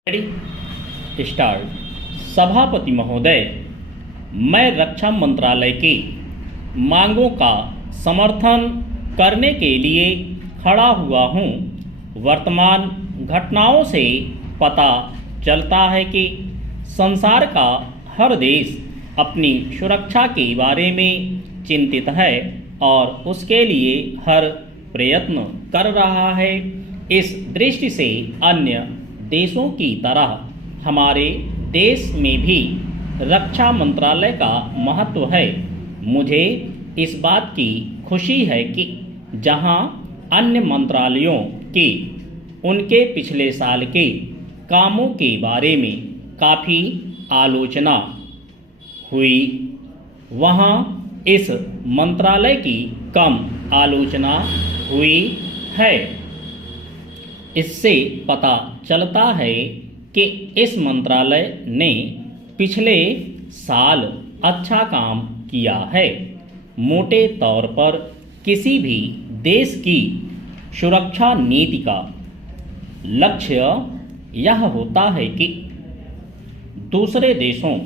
Start. सभापति महोदय, मैं रक्षा मंत्रालय की मांगों का समर्थन करने के लिए खड़ा हुआ हूं। वर्तमान घटनाओं से पता चलता है कि संसार का हर देश अपनी सुरक्षा के बारे में चिंतित है और उसके लिए हर प्रयत्न कर रहा है। इस दृष्टि से अन्य देशों की तरह हमारे देश में भी रक्षा मंत्रालय का महत्व है। मुझे इस बात की खुशी है कि जहां अन्य मंत्रालयों की उनके पिछले साल के कामों के बारे में काफ़ी आलोचना हुई, वहां इस मंत्रालय की कम आलोचना हुई है। इससे पता चलता है कि इस मंत्रालय ने पिछले साल अच्छा काम किया है। मोटे तौर पर किसी भी देश की सुरक्षा नीति का लक्ष्य यह होता है कि दूसरे देशों,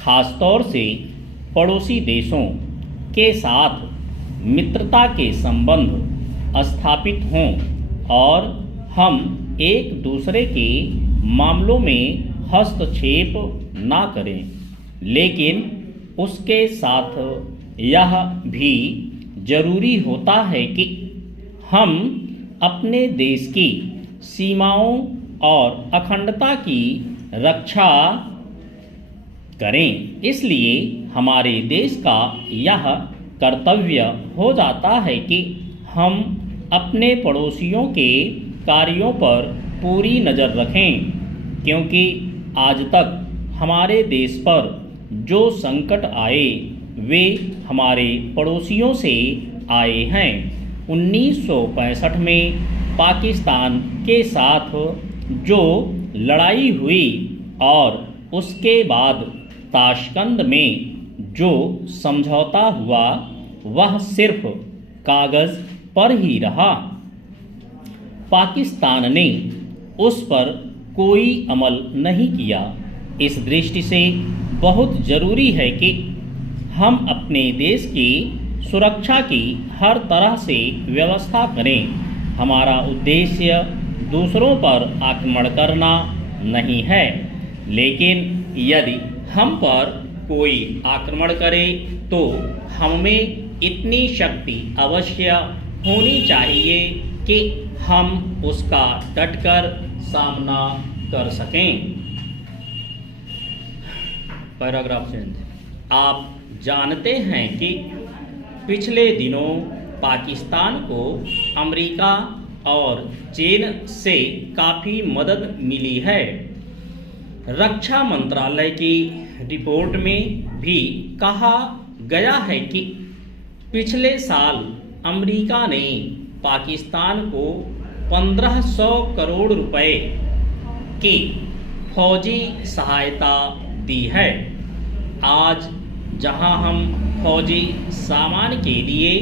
खासतौर से पड़ोसी देशों के साथ मित्रता के संबंध स्थापित हों और हम एक दूसरे के मामलों में हस्तक्षेप ना करें। लेकिन उसके साथ यह भी जरूरी होता है कि हम अपने देश की सीमाओं और अखंडता की रक्षा करें। इसलिए हमारे देश का यह कर्तव्य हो जाता है कि हम अपने पड़ोसियों के कार्यों पर पूरी नज़र रखें, क्योंकि आज तक हमारे देश पर जो संकट आए वे हमारे पड़ोसियों से आए हैं। 1965 में पाकिस्तान के साथ जो लड़ाई हुई और उसके बाद ताशकंद में जो समझौता हुआ वह सिर्फ कागज़ पर ही रहा। पाकिस्तान ने उस पर कोई अमल नहीं किया। इस दृष्टि से बहुत ज़रूरी है कि हम अपने देश की सुरक्षा की हर तरह से व्यवस्था करें। हमारा उद्देश्य दूसरों पर आक्रमण करना नहीं है, लेकिन यदि हम पर कोई आक्रमण करे तो हमें इतनी शक्ति अवश्य होनी चाहिए कि हम उसका डटकर सामना कर सकें। Paragraph change. आप जानते हैं कि पिछले दिनों पाकिस्तान को अमेरिका और चीन से काफ़ी मदद मिली है। रक्षा मंत्रालय की रिपोर्ट में भी कहा गया है कि पिछले साल अमेरिका ने पाकिस्तान को 1500 करोड़ रुपए की फौजी सहायता दी है। आज जहां हम फौजी सामान के लिए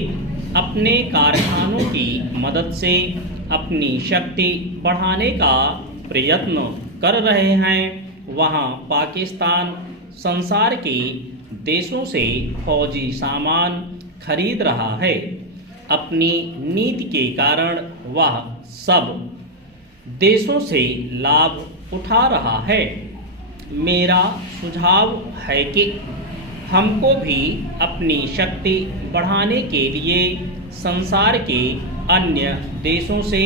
अपने कारखानों की मदद से अपनी शक्ति बढ़ाने का प्रयत्न कर रहे हैं, वहां पाकिस्तान संसार के देशों से फौजी सामान खरीद रहा है। अपनी नीति के कारण वह सब देशों से लाभ उठा रहा है। मेरा सुझाव है कि हमको भी अपनी शक्ति बढ़ाने के लिए संसार के अन्य देशों से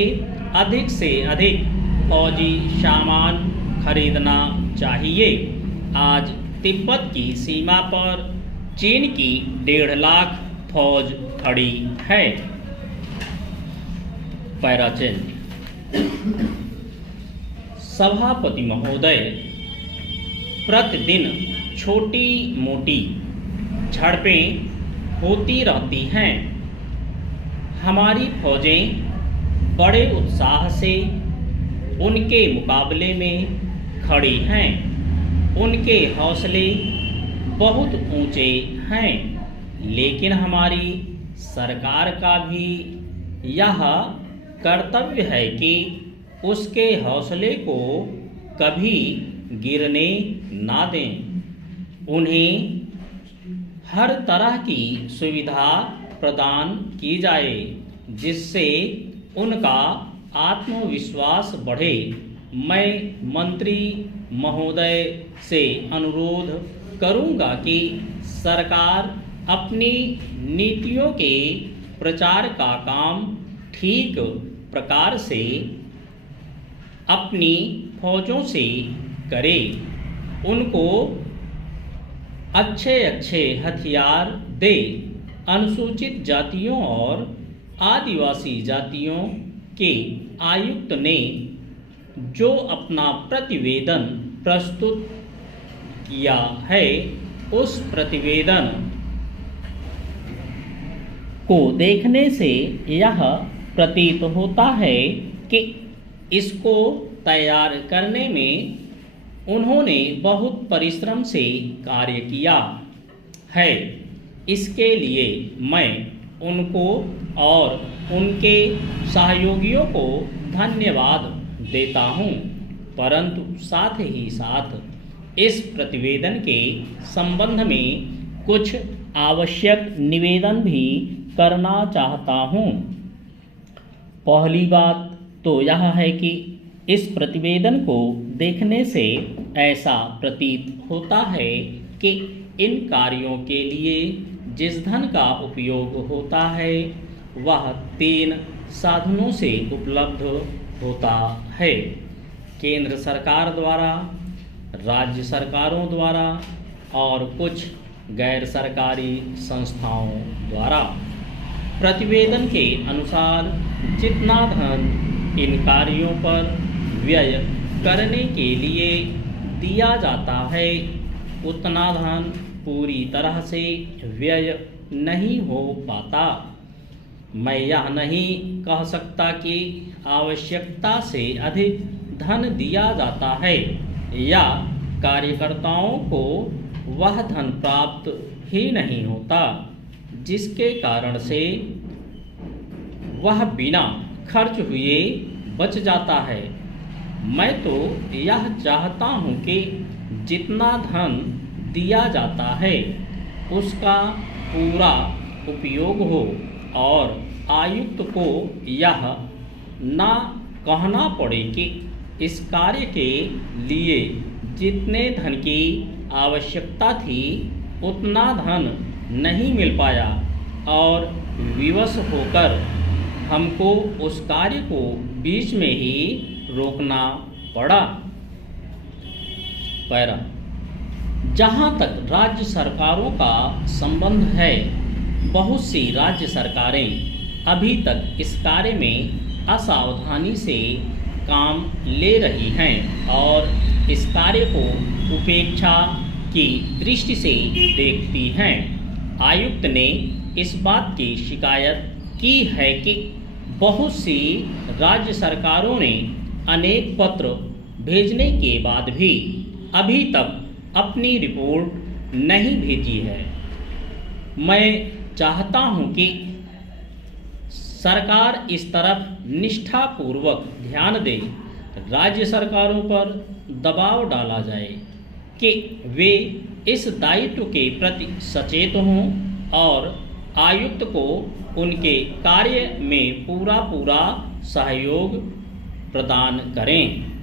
अधिक फौजी सामान खरीदना चाहिए। आज तिब्बत की सीमा पर चीन की 1.5 लाख फौज खड़ी है। पैराचेंज। सभापति महोदय, प्रतिदिन छोटी मोटी झड़पें होती रहती हैं। हमारी फौजें बड़े उत्साह से उनके मुकाबले में खड़ी हैं। उनके हौसले बहुत ऊंचे हैं, लेकिन हमारी सरकार का भी यह कर्तव्य है कि उसके हौसले को कभी गिरने ना दें। उन्हें हर तरह की सुविधा प्रदान की जाए जिससे उनका आत्मविश्वास बढ़े। मैं मंत्री महोदय से अनुरोध करूंगा कि सरकार अपनी नीतियों के प्रचार का काम ठीक प्रकार से अपनी फौजों से करे। उनको अच्छे अच्छे हथियार दे। अनुसूचित जातियों और आदिवासी जातियों के आयुक्त ने जो अपना प्रतिवेदन प्रस्तुत किया है, उस प्रतिवेदन को देखने से यह प्रतीत होता है कि इसको तैयार करने में उन्होंने बहुत परिश्रम से कार्य किया है। इसके लिए मैं उनको और उनके सहयोगियों को धन्यवाद देता हूँ, परंतु साथ ही साथ इस प्रतिवेदन के संबंध में कुछ आवश्यक निवेदन भी करना चाहता हूँ। पहली बात तो यह है कि इस प्रतिवेदन को देखने से ऐसा प्रतीत होता है कि इन कार्यों के लिए जिस धन का उपयोग होता है वह 3 साधनों से उपलब्ध होता है। केंद्र सरकार द्वारा, राज्य सरकारों द्वारा और कुछ गैर सरकारी संस्थाओं द्वारा। प्रतिवेदन के अनुसार जितना धन इन कार्यों पर व्यय करने के लिए दिया जाता है, उतना धन पूरी तरह से व्यय नहीं हो पाता। मैं यह नहीं कह सकता कि आवश्यकता से अधिक धन दिया जाता है या कार्यकर्ताओं को वह धन प्राप्त ही नहीं होता, जिसके कारण से वह बिना खर्च हुए बच जाता है। मैं तो यह चाहता हूँ कि जितना धन दिया जाता है उसका पूरा उपयोग हो और आयुक्त को यह ना कहना पड़े कि इस कार्य के लिए जितने धन की आवश्यकता थी उतना धन नहीं मिल पाया और विवश होकर हमको उस कार्य को बीच में ही रोकना पड़ा। पैरा, जहाँ तक राज्य सरकारों का संबंध है, बहुत सी राज्य सरकारें अभी तक इस कार्य में असावधानी से काम ले रही हैं और इस कार्य को उपेक्षा की दृष्टि से देखती हैं। आयुक्त ने इस बात की शिकायत की है कि बहुत सी राज्य सरकारों ने अनेक पत्र भेजने के बाद भी अभी तक अपनी रिपोर्ट नहीं भेजी है। मैं चाहता हूं कि सरकार इस तरफ निष्ठापूर्वक ध्यान दे। राज्य सरकारों पर दबाव डाला जाए कि वे इस दायित्व के प्रति सचेत हों और आयुक्त को उनके कार्य में पूरा सहयोग प्रदान करें।